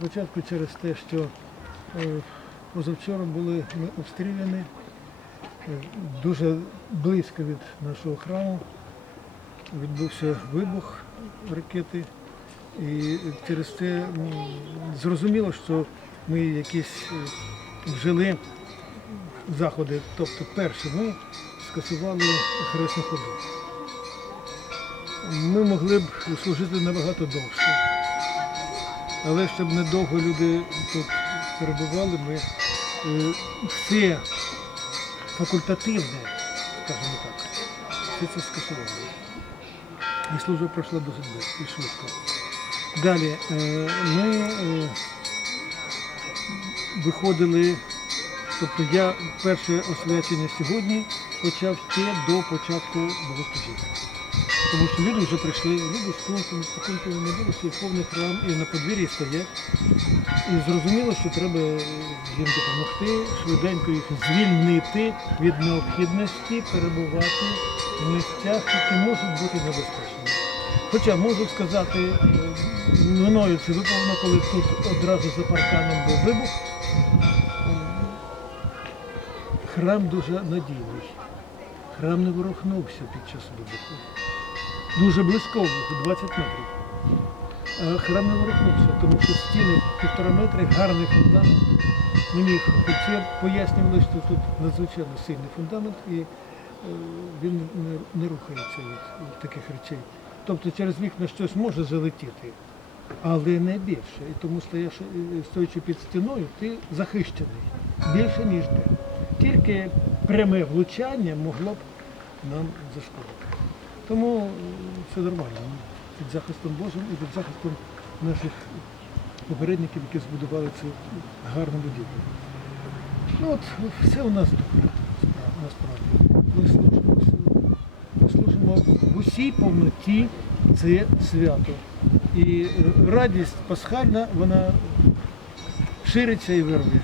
Спочатку через те, що е, позавчора були ми обстріляні е, дуже близько від нашого храму. Відбувся вибух ракети. І через це зрозуміло, що ми якісь е, вжили заходи. Тобто, перше, ми скасували хресну ходу. Ми могли б служити набагато довше. Але щоб недовго люди тут перебували, ми е, все факультативне, скажімо так, все це скасували. І служба пройшла досить швидко. Далі е, ми е, виходили, тобто я перше освячення сьогодні почав ще до початку богослужіння. Тому що люди вже прийшли, люди з сумками, з пакунками не було, повний храм і на подвір'ї стоять. І зрозуміло, що треба їм допомогти, швиденько їх звільнити від необхідності перебувати в місцях, які можуть бути небезпечними. Хоча можу сказати, е, мною це виповнено, коли тут одразу за парканом був вибух. Храм дуже надійний. Храм не ворухнувся під час вибуху. Дуже близько 20 метрів. Храм не ворухнувся, тому що стіни півтора метри, гарний фундамент. Мені хлопці пояснювали, що тут надзвичайно сильний фундамент і е, він не, рухається від, таких речей. Тобто через вікна щось може залетіти, але не більше. І тому е, стоячи під стіною, ти захищений більше, ніж де. Тільки пряме влучання могло б нам зашкодити. Тому все нормально. Під захистом Божим і під захистом наших попередників, які збудували цю гарну будівлю. Ну от все у нас добре, насправді. Ми служимо, ми служимо в усій повноті це свято. І радість пасхальна, вона шириться і вирує.